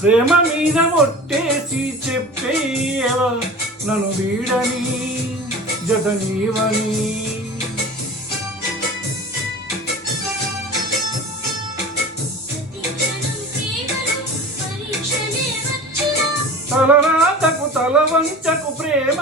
ప్రేమ మీద ఒట్టేసి చెప్పేయవ నన్ను వీడని జత నీవని. తలరాతకు తల వంచకు ప్రేమ